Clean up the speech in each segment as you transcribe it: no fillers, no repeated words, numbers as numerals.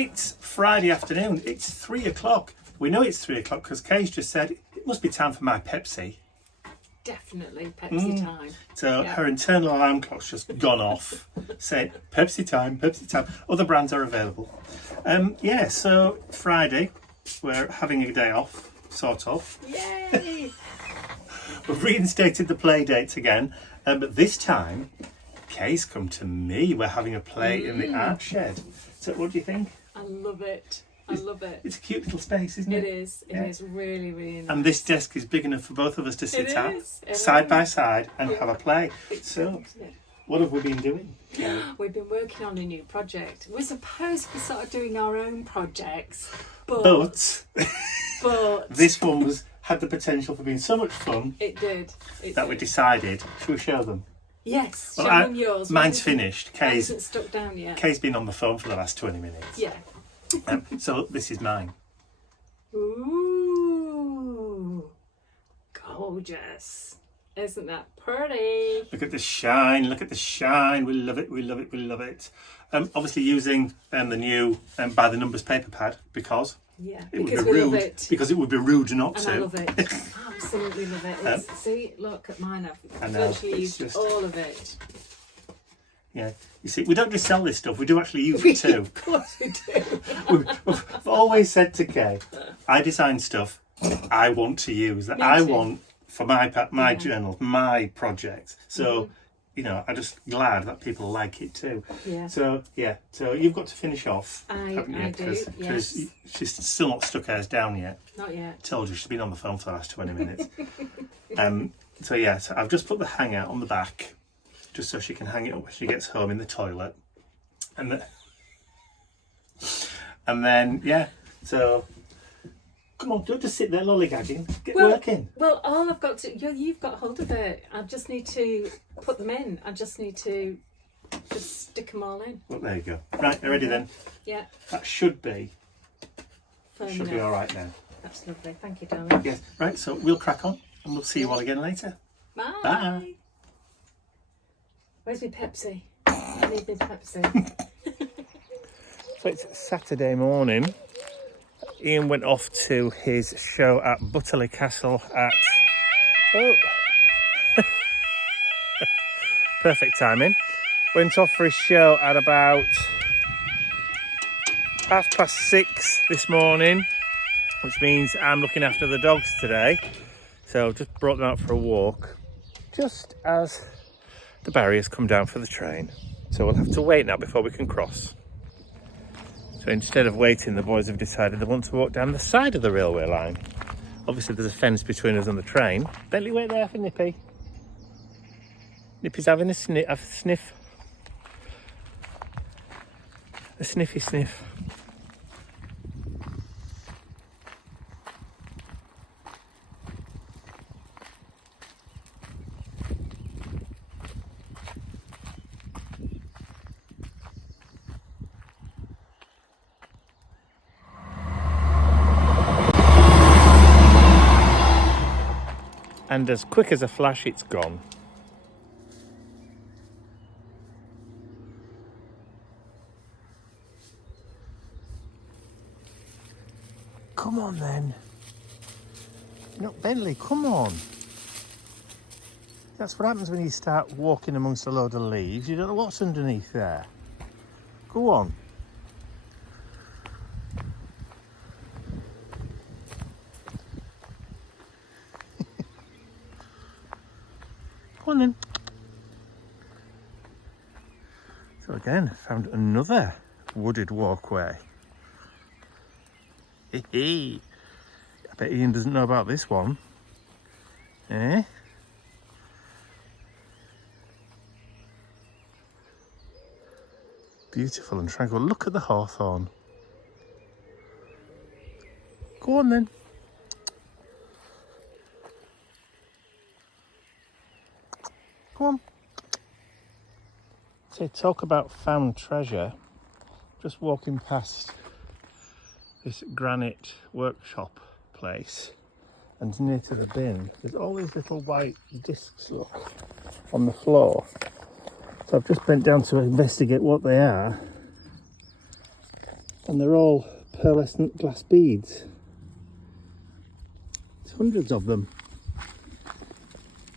It's Friday afternoon. It's 3 o'clock. We know it's 3 o'clock because Kay's just said it must be time for my Pepsi. Definitely Pepsi time. So her internal alarm clock's just gone off. Say Pepsi time, Pepsi time. Other brands are available. So Friday, we're having a day off, sort of. Yay! We've reinstated the play dates again, but this time, Kay's come to me. We're having a play in the art shed. So what do you think? I love it. I love it. It's a cute little space, isn't it? It is. It is really, really nice. And this desk is big enough for both of us to sit at, It side is. by side, and have a play. So, what have we been doing? We've been working on a new project. We're supposed to be sort of doing our own projects, but this one had the potential for being so much fun. It did. We decided. Should we show them? Yes. Well, show them yours. Mine's finished. Kay's hasn't stuck down yet. Kay's been on the phone for the last 20 minutes. Yeah. So this is mine. Ooh, gorgeous. Isn't that pretty? Look at the shine, look at the shine. We love it, we love it, we love it. Obviously using the new by the numbers paper pad because it would be rude. Because it would be rude not to. And I love it. Absolutely love it. See, look at mine. I've virtually used all of it. Yeah, you see, we don't just sell this stuff, we do actually use it too. Of course we do. We've always said to Kay, I design stuff I want to use, that I want for my journal, my project. So, I'm just glad that people like it too. Yeah. So you've got to finish off, haven't you? I do, Because yes. she's still not stuck hers down yet. Not yet. Told you, she's been on the phone for the last 20 minutes. So I've just put the hanger on the back, just so she can hang it up when she gets home in the toilet. And then, so come on, don't just sit there lollygagging. Get working. Well, all I've got to, you've got hold of it. I just need to put them in. I just need to just stick them all in. Well, there you go. Right, you ready then? Yeah. That should be Firm be all right now. That's lovely. Thank you, darling. Yes. Right, so we'll crack on and we'll see you all again later. Bye. Bye. Where's my Pepsi? I need my Pepsi. So it's Saturday morning. Ian went off to his show at Butterley Castle at... Perfect timing. Went off for his show at about 6:30 this morning, which means I'm looking after the dogs today. So just brought them out for a walk, just as the barriers come down for the train. So we'll have to wait now before we can cross. So instead of waiting, the boys have decided they want to walk down the side of the railway line. Obviously there's a fence between us and the train. Bentley, wait there for Nippy. Nippy's having a sniff. A sniffy sniff. And as quick as a flash, it's gone. Come on then. No, Bentley, come on. That's what happens when you start walking amongst a load of leaves. You don't know what's underneath there. Go on. Come on then. So again, found another wooded walkway. I bet Ian doesn't know about this one. Eh? Beautiful and tranquil. Look at the hawthorn. Go on then. Go on. So talk about found treasure. Just walking past this granite workshop place, and near to the bin there's all these little white discs, look, on the floor. So I've just bent down to investigate what they are, and they're all pearlescent glass beads. There's hundreds of them.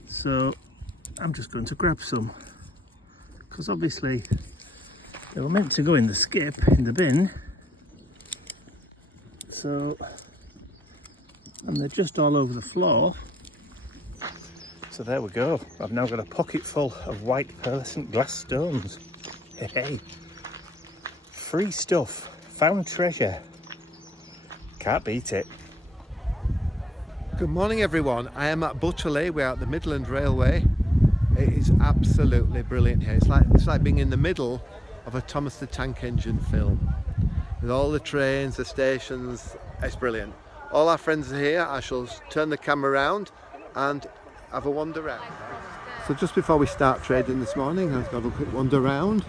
So I'm just going to grab some, because obviously they were meant to go in the skip, in the bin. So, and they're just all over the floor. So there we go. I've now got a pocket full of white pearlescent glass stones. Hey, hey. Free stuff. Found treasure. Can't beat it. Good morning everyone. I am at Butterley. We're at the Midland Railway. It is absolutely brilliant here. It's like being in the middle of a Thomas the Tank Engine film. With all the trains, the stations, it's brilliant. All our friends are here. I shall turn the camera around and have a wander around. So just before we start trading this morning, I've got a quick wander around.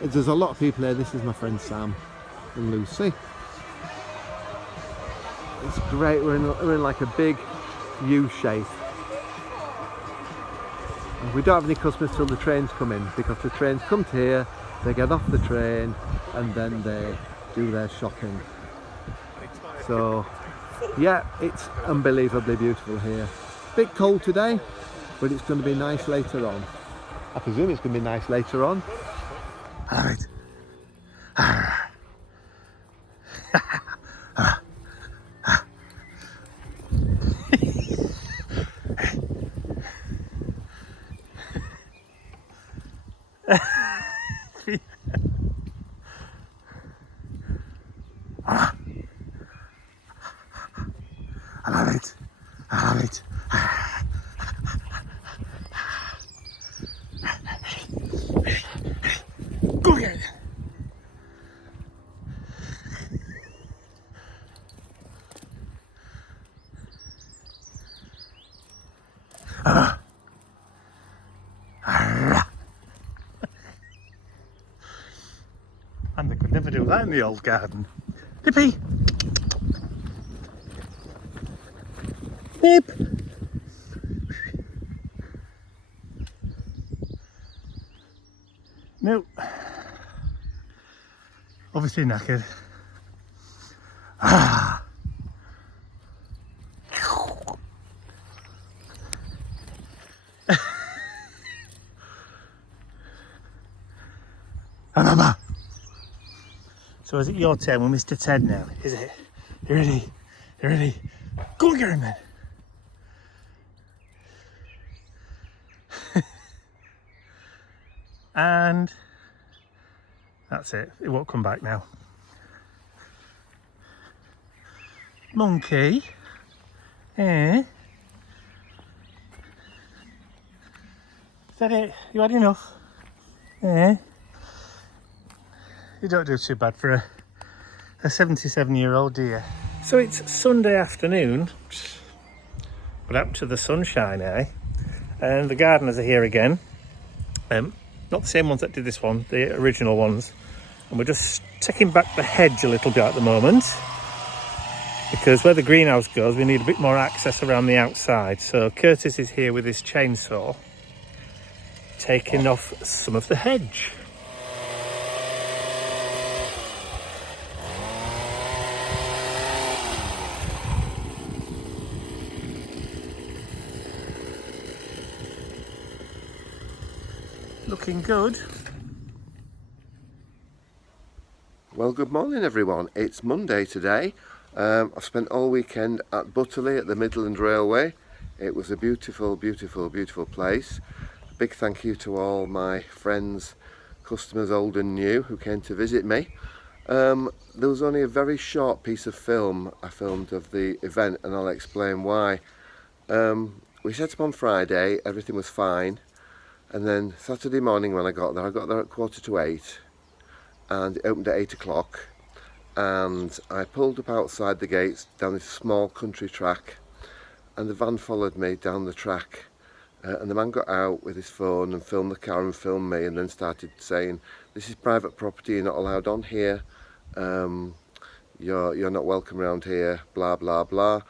There's a lot of people here. This is my friend Sam and Lucy. It's great. We're in like a big U shape. And we don't have any customers till the trains come in, because the trains come to here, they get off the train and then they do their shopping. So yeah, it's unbelievably beautiful here. Bit cold today, but it's going to be nice later on. I presume it's going to be nice later on. Alright. I love it. I love it. Go again. And they could never do that in the old garden. Hippie! Hip! Nope. Obviously knackered. Ah. Another. So is it your turn with Mr. Ted now? Is it? You ready? You ready? Go and get him then. And that's it. It won't come back now. Monkey. Eh? Is that it? You had enough? Eh? You don't do too bad for a 77-year-old, do you? So it's Sunday afternoon. What happened to the sunshine, eh? And the gardeners are here again. Not the same ones that did this one, the original ones. And we're just taking back the hedge a little bit at the moment, because where the greenhouse goes, we need a bit more access around the outside. So Curtis is here with his chainsaw, taking off some of the hedge. Looking good. Well, good morning everyone. It's Monday today. I've spent all weekend at Butterley at the Midland Railway. It was a beautiful, beautiful, beautiful place. A big thank you to all my friends, customers old and new, who came to visit me. There was only a very short piece of film I filmed of the event, and I'll explain why. We set up on Friday, everything was fine. And then Saturday morning when I got there at 7:45, and it opened at 8 o'clock, and I pulled up outside the gates down this small country track, and the van followed me down the track, and the man got out with his phone and filmed the car and filmed me, and then started saying, "This is private property, you're not allowed on here, you're not welcome around here, blah blah blah."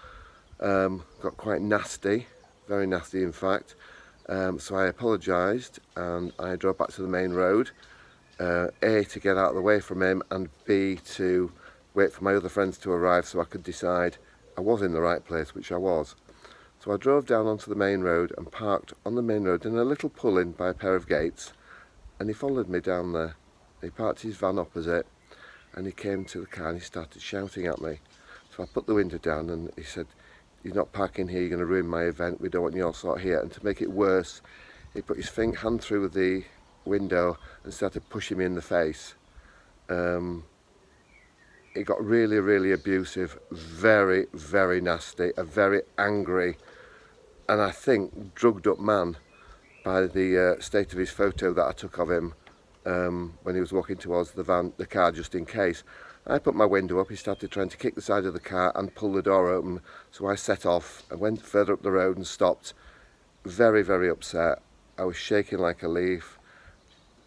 Got quite nasty, very nasty in fact. So I apologised and I drove back to the main road, A, to get out of the way from him, and B, to wait for my other friends to arrive so I could decide I was in the right place, which I was. So I drove down onto the main road and parked on the main road in a little pull-in by a pair of gates, and he followed me down there. He parked his van opposite and he came to the car and he started shouting at me. So I put the window down and he said, "You're not parking here, you're going to ruin my event, we don't want your sort here." And to make it worse, he put his hand through the window and started pushing me in the face. It got really, really abusive, very, very nasty, a very angry, and I think drugged up man by the state of his photo that I took of him when he was walking towards the car just in case. I put my window up, he started trying to kick the side of the car and pull the door open, so I set off and went further up the road and stopped. Very, very upset. I was shaking like a leaf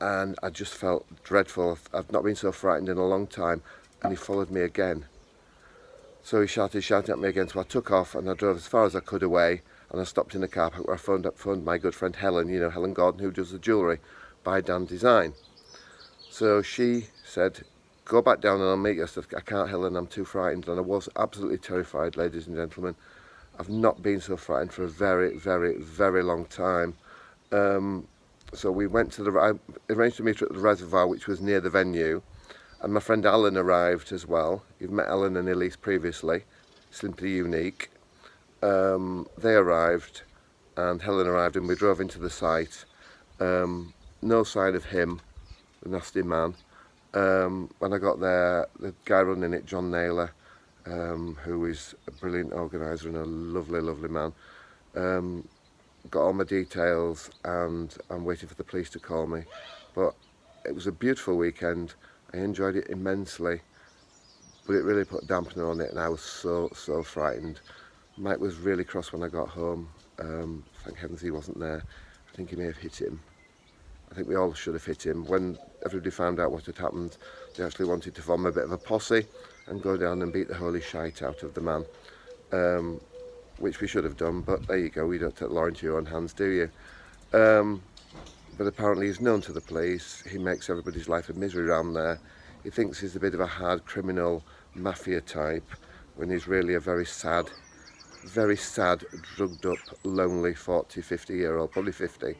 and I just felt dreadful. I've not been so frightened in a long time. And he followed me again. So he started shouting at me again, so I took off and I drove as far as I could away, and I stopped in the car park where I phoned my good friend Helen, you know, Helen Gordon, who does the jewellery by Dan Design. So she said, "Go back down and I'll meet you." I said, "I can't, Helen, I'm too frightened." And I was absolutely terrified, ladies and gentlemen. I've not been so frightened for a very, very, very long time. So we went to I arranged to meet her at the reservoir, which was near the venue. And my friend Alan arrived as well. You've met Alan and Elise previously, Simply Unique. They arrived and Helen arrived and we drove into the site. No sign of him, the nasty man. When I got there, the guy running it, John Naylor, who is a brilliant organiser and a lovely, lovely man, got all my details and I'm waiting for the police to call me. But it was a beautiful weekend. I enjoyed it immensely, but it really put a dampener on it and I was so frightened. Mike was really cross when I got home. Thank heavens he wasn't there. I think he may have hit him. I think we all should have hit him. When everybody found out what had happened, they actually wanted to form a bit of a posse and go down and beat the holy shite out of the man, which we should have done, but there you go, you don't take the law into your own hands, do you? But apparently he's known to the police. He makes everybody's life a misery around there. He thinks he's a bit of a hard criminal mafia type when he's really a very sad, drugged up, lonely 40, 50-year-old, probably 50.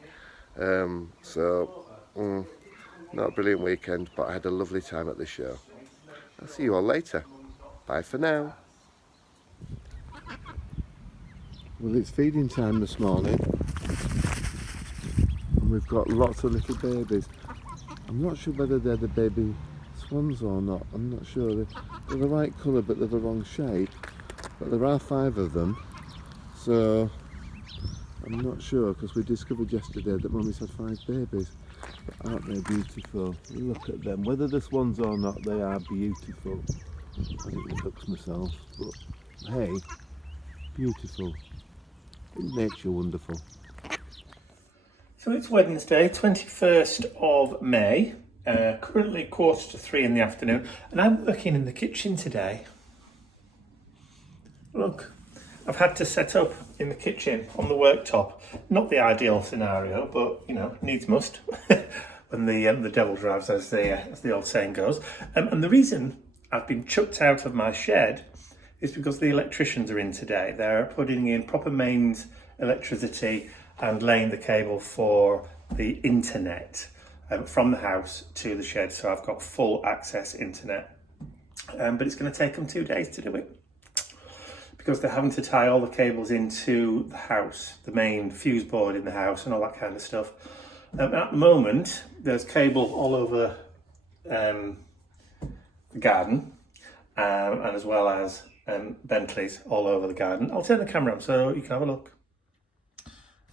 Not a brilliant weekend, but I had a lovely time at the show. I'll see you all later. Bye for now. Well, it's feeding time this morning. We've got lots of little babies. I'm not sure whether they're the baby swans or not. I'm not sure. They're the right colour but they're the wrong shape. But there are 5 of them. So I'm not sure because we discovered yesterday that Mummy's had 5 babies. But aren't they beautiful? Look at them. Whether they're swans or not, they are beautiful. I think the ducks myself. But hey, beautiful. Isn't nature wonderful? So it's Wednesday, 21st of May, currently 2:45 in the afternoon, and I'm working in the kitchen today. Look, I've had to set up in the kitchen on the worktop. Not the ideal scenario, but you know, needs must. When the devil drives, as the old saying goes. And the reason I've been chucked out of my shed is because the electricians are in today. They're putting in proper mains electricity and laying the cable for the internet from the house to the shed, so I've got full access internet. But it's going to take them 2 days to do it because they're having to tie all the cables into the house, the main fuse board in the house and all that kind of stuff. At the moment, there's cable all over the garden and as well as Bentleys all over the garden. I'll turn the camera on so you can have a look.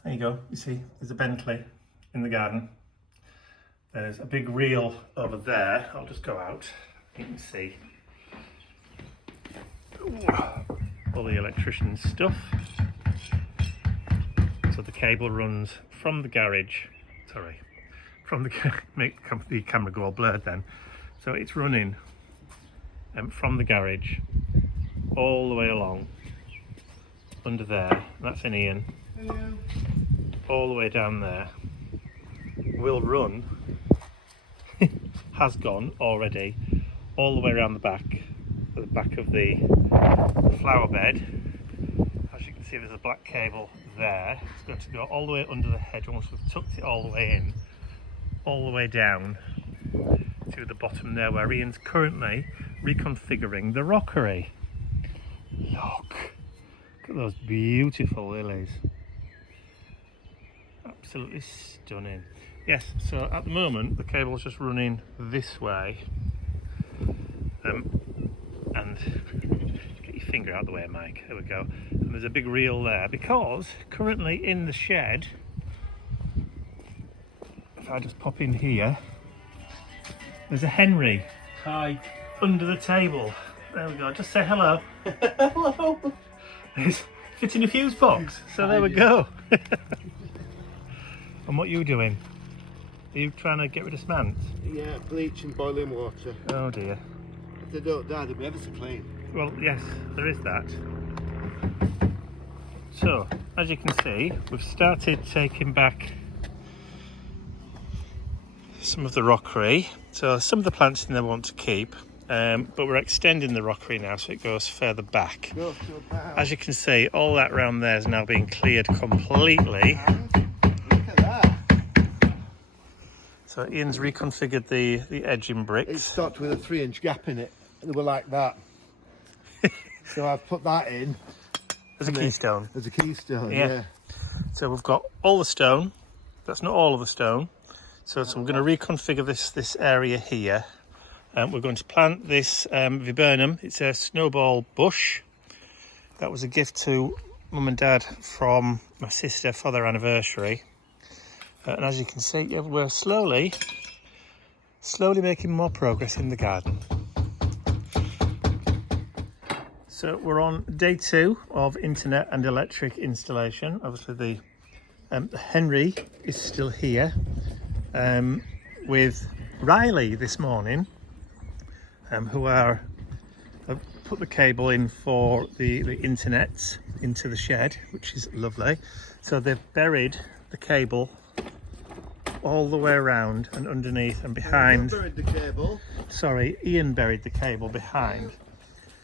There you go, you see, there's a Bentley in the garden. There's a big reel over there. I'll just go out, you can see. All the electrician's stuff. So the cable runs from the garage, make the camera go all blurred then. So it's running from the garage all the way along under there. That's in Ian. Hello. All the way down there. Will run, has gone already, all the way around the back at the back of the flower bed. As you can see, there's a black cable there. It's going to go all the way under the hedge once we've tucked it all the way in, all the way down to the bottom there where Ian's currently reconfiguring the rockery. Look at those beautiful lilies. Absolutely stunning. Yes, so at the moment the cable's just running this way. And get your finger out of the way, Mike. There we go. And there's a big reel there because currently in the shed, if I just pop in here, there's a Henry. Hi. Under the table. There we go. Just say hello. Hello. It's fitting a fuse box. So there we go. And what are you doing? Are you trying to get rid of smants? Yeah, bleach and boiling water. Oh dear. If they don't die, they'll be ever so clean. Well, yes, there is that. So, as you can see, we've started taking back some of the rockery. So some of the plants in there we want to keep, but we're extending the rockery now so it goes further back. As you can see, all that round there is now being cleared completely. Look at that. So Ian's reconfigured the edging It bricks. stopped with a 3-inch gap in it. They were like that. So I've put that in There's a keystone. as a keystone. Yeah. Yeah. So we've got all the stone. That's not all of the stone. So we're going to reconfigure this area here. We're going to plant this viburnum. It's a snowball bush. That was a gift to Mum and Dad from my sister for their anniversary. And as you can see, yeah, we're slowly making more progress in the garden. So we're on day 2 of internet and electric installation. Obviously the Henry is still here with Riley this morning, who have put the cable in for the internet into the shed, which is lovely. So they've buried the cable all the way around and underneath and behind. Buried the cable. Sorry, Ian buried the cable behind.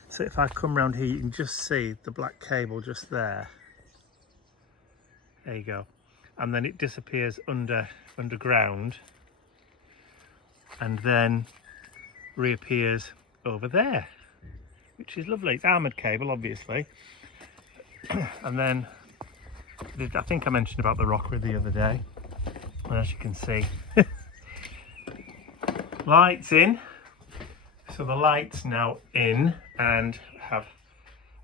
So if I come round here, you can just see the black cable just there. There you go. And then it disappears underground and then reappears over there, which is lovely. It's armoured cable, obviously. And then, I think I mentioned about the rockery the other day. And as you can see, lights in. So the light's now in and have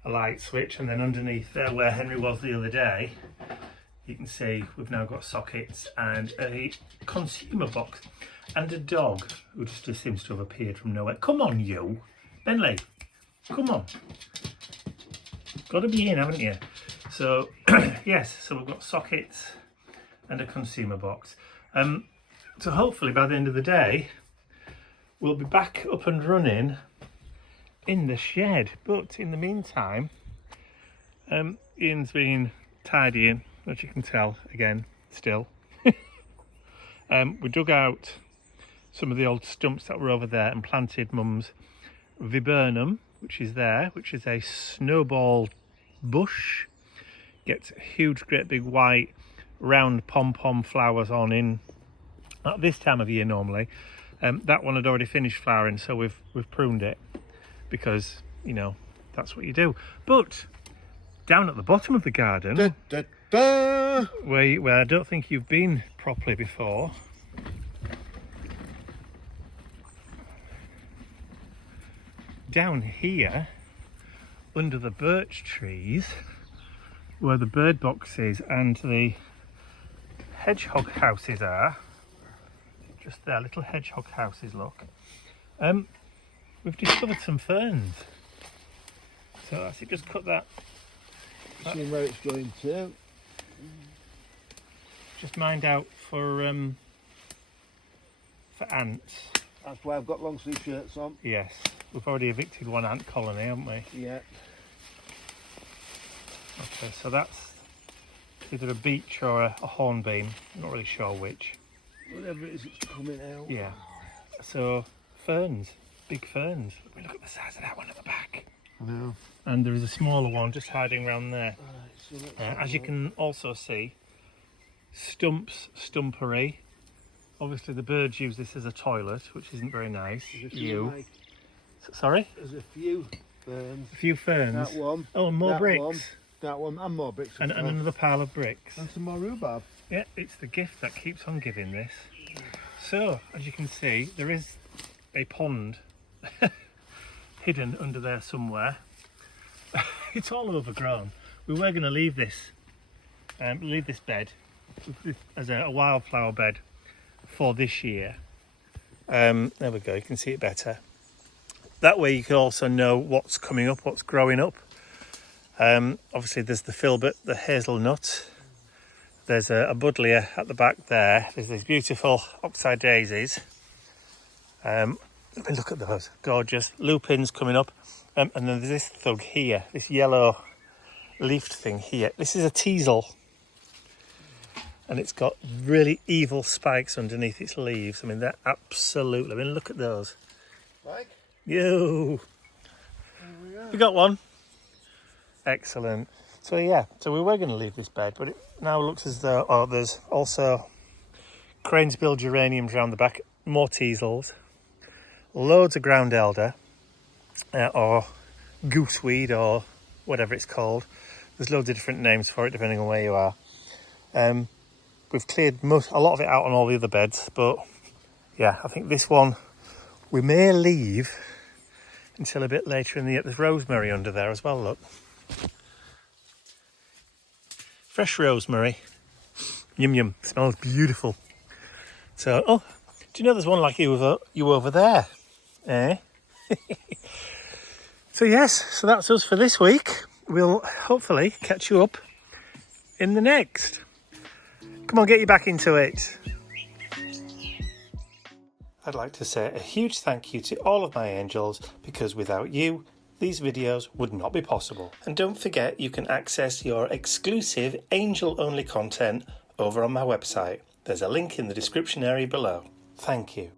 a light switch, and then underneath there where Henry was the other day, you can see we've now got sockets and a consumer box and a dog who just seems to have appeared from nowhere. Come on, you. Bentley, come on. Got to be in, haven't you? So, yes, so we've got sockets and a consumer box. So hopefully by the end of the day, we'll be back up and running in the shed. But in the meantime, Ian's been tidying, as you can tell, again, still. We dug out some of the old stumps that were over there and planted Mum's viburnum, which is there, which is a snowball bush. Gets huge, great big white, round pom-pom flowers on in at this time of year normally. That one had already finished flowering, so we've pruned it because, you know, that's what you do. But down at the bottom of the garden, Da, da, da. where I don't think you've been properly before, down here under the birch trees where the bird boxes and the hedgehog houses are, just there, little hedgehog houses, look, we've discovered some ferns. So that's it, just cut that, Seeing where it's going to. just mind out for ants. That's why I've got long sleeve shirts on. Yes, we've already evicted one ant colony, haven't we? Yeah. Okay, so that's either a beech or a hornbeam, not really sure which. Whatever it is, it's coming out. Yeah, so ferns. big ferns. I mean, look at the size of that one at the back. I know. And there is a smaller one just hiding around there. As you can also see, stumpery. Obviously the birds use this as a toilet, which isn't very nice. Sorry? There's a few ferns. A few ferns. That one. Oh, and more that bricks. One, that one, and more bricks. And another pile of bricks. And some more rhubarb. Yeah, it's the gift that keeps on giving this. So, as you can see, there is a pond hidden under there somewhere. It's all overgrown. We were going to leave this bed as a wildflower bed for this year. There we go, you can see it better. That way you can also know what's coming up, what's growing up. Obviously there's the filbert, the hazelnut. There's a buddleia at the back there. There's these beautiful oxeye daisies. Let me look at those, gorgeous. Lupins coming up. And then there's this thug here, this yellow leafed thing here. This is a teasel. And it's got really evil spikes underneath its leaves. I mean, they're absolutely, I mean, look at those. Like? Yo! We got one. Excellent. So yeah, so we were going to leave this bed, but it now looks as though, there's also cranesbill geraniums around the back, more teasels, loads of ground elder, or gooseweed, or whatever it's called. There's loads of different names for it depending on where you are. We've cleared a lot of it out on all the other beds, but yeah, I think this one we may leave until a bit later in the year. There's rosemary under there as well, look. Fresh rosemary. Yum yum, smells beautiful. So, oh, do you know there's one like you over there? Eh? So yes, so that's us for this week. We'll hopefully catch you up in the next. Come on, get you back into it. I'd like to say a huge thank you to all of my angels, because without you, these videos would not be possible. And don't forget, you can access your exclusive angel-only content over on my website. There's a link in the description area below. Thank you.